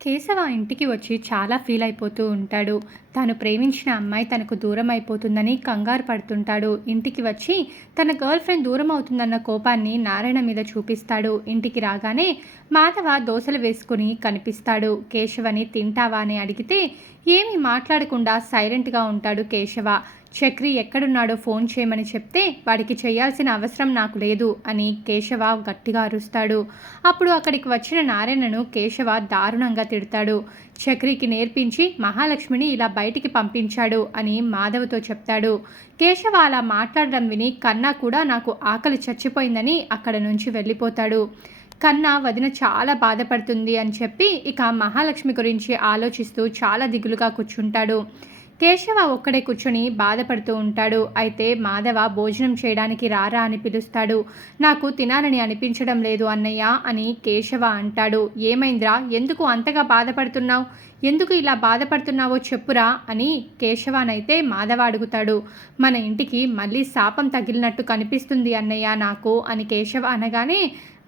కేశవ ఇంటికి వచ్చి చాలా ఫీల్ అయిపోతూ ఉంటాడు. తాను ప్రేమించిన అమ్మాయి తనకు దూరం అయిపోతుందని కంగారు పడుతుంటాడు. ఇంటికి వచ్చి తన గర్ల్ ఫ్రెండ్ దూరం అవుతుందన్న కోపాన్ని నారాయణ మీద చూపిస్తాడు. ఇంటికి రాగానే మాధవ దోశలు వేసుకుని కనిపిస్తాడు. కేశవని తింటావా అని అడిగితే ఏమీ మాట్లాడకుండా సైలెంట్గా ఉంటాడు కేశవ. చక్రి ఎక్కడున్నాడో ఫోన్ చేయమని చెప్తే వాడికి చేయాల్సిన అవసరం నాకు లేదు అని కేశవ గట్టిగా అరుస్తాడు. అప్పుడు అక్కడికి వచ్చిన నారాయణను కేశవ దారుణంగా తిడతాడు. చక్రికి నేర్పించి మహాలక్ష్మిని ఇలా బయటికి పంపించాడు అని మాధవ్తో చెప్తాడు. కేశవ అలా మాట్లాడడం విని కన్నా కూడా నాకు ఆకలి చచ్చిపోయిందని అక్కడ నుంచి వెళ్ళిపోతాడు. కన్నా వదిన చాలా బాధపడుతుంది అని చెప్పి ఇక మహాలక్ష్మి గురించి ఆలోచిస్తూ చాలా దిగులుగా కూర్చుంటాడు. కేశవ ఒక్కడే కూర్చొని బాధపడుతూ ఉంటాడు. అయితే మాధవ భోజనం చేయడానికి రారా అని పిలుస్తాడు. నాకు తినాలని అనిపించడం లేదు అన్నయ్య అని కేశవ అంటాడు. ఏమైందిరా, ఎందుకు అంతగా బాధపడుతున్నావు, ఎందుకు ఇలా బాధపడుతున్నావో చెప్పురా అని కేశవనైతే మాధవ అడుగుతాడు. మన ఇంటికి మళ్ళీ శాపం తగిలినట్టు కనిపిస్తుంది అన్నయ్య నాకు అని కేశవ అనగానే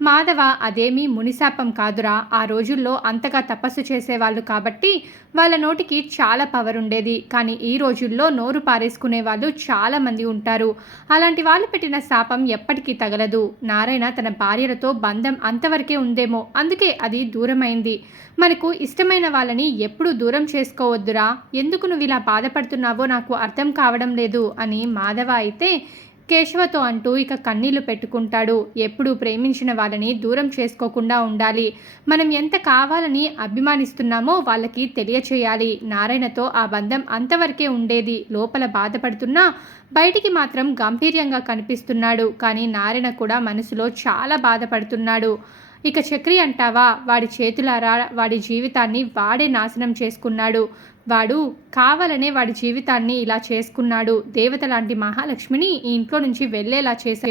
మాధవ అదేమీ మునిశాపం కాదురా, ఆ రోజుల్లో అంతగా తపస్సు చేసేవాళ్ళు కాబట్టి వాళ్ళ నోటికి చాలా పవర్ ఉండేది. కానీ ఈ రోజుల్లో నోరు పారేసుకునే వాళ్ళు చాలామంది ఉంటారు. అలాంటి వాళ్ళు పెట్టిన శాపం ఎప్పటికీ తగలదు. నారాయణ తన భార్యలతో బంధం అంతవరకే ఉందేమో, అందుకే అది దూరమైంది. మనకు ఇష్టమైన వాళ్ళని ఎప్పుడూ దూరం చేసుకోవద్దురా, ఎందుకు నువ్వు ఇలా బాధపడుతున్నావో నాకు అర్థం కావడం లేదు అని మాధవ అయితే కేశవతో అంటూ ఇక కన్నీళ్లు పెట్టుకుంటాడు. ఎప్పుడూ ప్రేమించిన వాళ్ళని దూరం చేసుకోకుండా ఉండాలి. మనం ఎంత కావాలని అభిమానిస్తున్నామో వాళ్ళకి తెలియచేయాలి. నారాయణతో ఆ బంధం అంతవరకే ఉండేది. లోపల బాధపడుతున్నా బయటికి మాత్రం గంభీర్యంగా కనిపిస్తున్నాడు. కానీ నారాయణ కూడా మనసులో చాలా బాధపడుతున్నాడు. ఇక చక్రి అంటావా, వాడి చేతులారా వాడి జీవితాన్ని వాడే నాశనం చేసుకున్నాడు. వాడు కావాలనే వాడి జీవితాన్ని ఇలా చేసుకున్నాడు. దేవత లాంటి మహాలక్ష్మిని ఈ ఇంట్లో నుంచి వెళ్ళేలా చేశాడు.